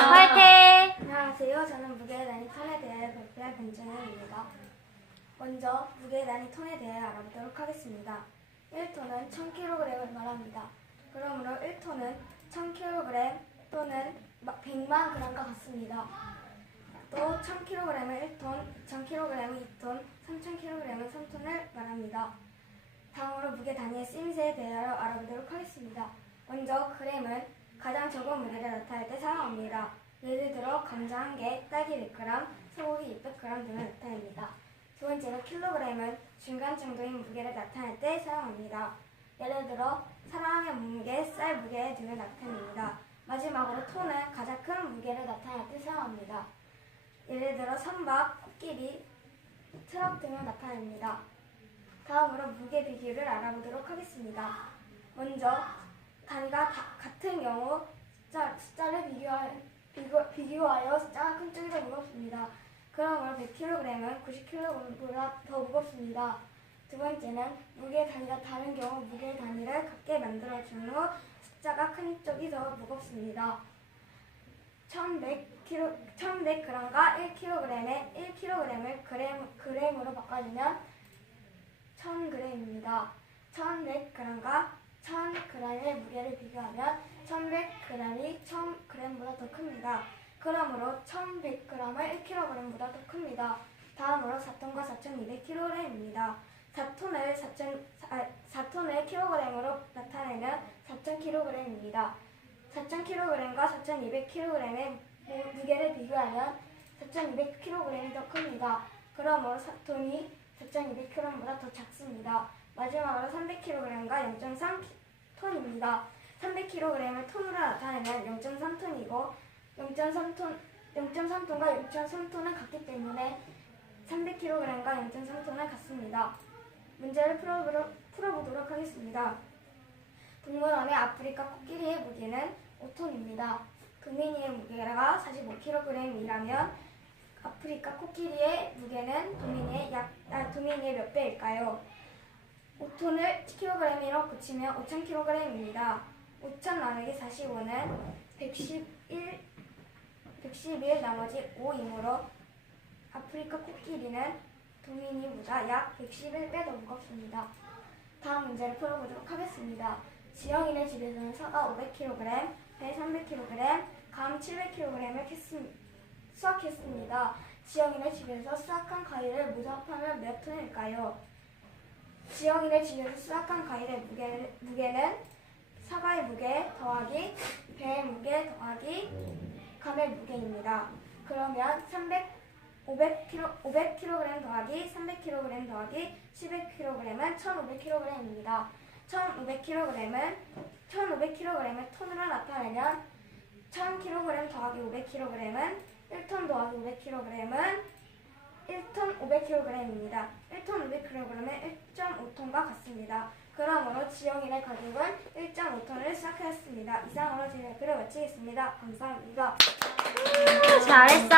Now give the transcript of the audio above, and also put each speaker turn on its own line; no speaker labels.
화이팅!
안녕하세요. 저는 무게단위 톤에 대해 발표할 변정현입니다. 먼저 무게단위 톤에 대해 알아보도록 하겠습니다. 1톤은 1000kg을 말합니다. 그러므로 1톤은 1000kg 또는 100만 g과 같습니다. 또 1000kg을 1톤, 2000kg을 2톤, 3000kg을 3톤을 말합니다. 무게 단위의 쓰임새에 대하여 알아보도록 하겠습니다. 먼저 그램은 가장 적은 무게를 나타낼 때 사용합니다. 예를 들어 감자 1개, 딸기 100g, 소고기 600g 등을 나타냅니다. 두 번째로 킬로그램은 중간 정도인 무게를 나타낼 때 사용합니다. 예를 들어 사람의 몸무게, 쌀 무게 등을 나타냅니다. 마지막으로 톤은 가장 큰 무게를 나타낼 때 사용합니다. 예를 들어 선박, 코끼리, 트럭 등을 나타냅니다. 다음으로 무게 비교를 알아보도록 하겠습니다. 먼저 다- 같은 경우 숫자, 숫자를 비교하, 비교, 비교 하여 숫자가 큰 쪽이 더 무겁습니다. 그러므로 100kg은 90kg보다 더 무겁습니다. 두 번째는 무게 단위가 다른 경우 무게 단위를 같게 만들어준 후 숫자가 큰 쪽이 더 무겁습니다. 1100kg, 1100g과 1kg에 1kg을 그램, 그램으로 바꿔주면 1000g입니다. 1100g과 1000g의 무게를 비교하면 1100g이 1000g보다 더 큽니다. 그러므로 1100g을 1kg보다 더 큽니다. 다음으로 4톤과 4200kg입니다. 4톤을 4톤, 4톤을 kg으로 나타내면 4000kg입니다. 4000kg과 4200kg의 무게를 비교하면 4200kg이 더 큽니다. 그러므로 4톤이 4200kg보다 더 작습니다. 마지막으로 300kg과 0.3톤입니다. 300kg을 톤으로 나타내면 0.3톤이고 0.3톤, 0.3톤과 0.3톤은 같기 때문에 300kg과 0.3톤은 같습니다. 문제를 풀어보도록, 풀어보도록 하겠습니다. 동물원의 아프리카 코끼리의 무게는 5톤입니다. 도미니의 무게가 45kg이라면 아프리카 코끼리의 무게는 도미니의 약, 아, 도미니의 몇 배일까요? 5톤을 kg으로 고치면 5,000kg입니다. 5,000 나누기 45는 111, 111 나머지 5이므로 아프리카 코끼리는 도미니보다 약 111배 더 무겁습니다. 다음 문제를 풀어보도록 하겠습니다. 지영이네 집에서는 사과 500kg, 배 300kg, 감 700kg을 했습, 수확했습니다. 지영이네 집에서 수확한 과일을 합하면 몇 톤일까요? 지영이네 집에서 수확한 과일의 무게, 무게는 사과의 무게 더하기 배의 무게 더하기 감의 무게입니다. 그러면 300, 500kg, 500kg 더하기 300kg 더하기 700kg은 1500kg입니다. 1500kg은 1500kg을 톤으로 나타내면 1000kg 더하기 500kg은 1톤 더하기 500kg은 1톤 500kg입니다. 1톤 500kg은 1.5톤과 같습니다. 그러므로 지영이의 가족은 1.5톤을 시작하였습니다. 이상으로 제 발표를 마치겠습니다. 감사합니다.
잘했어.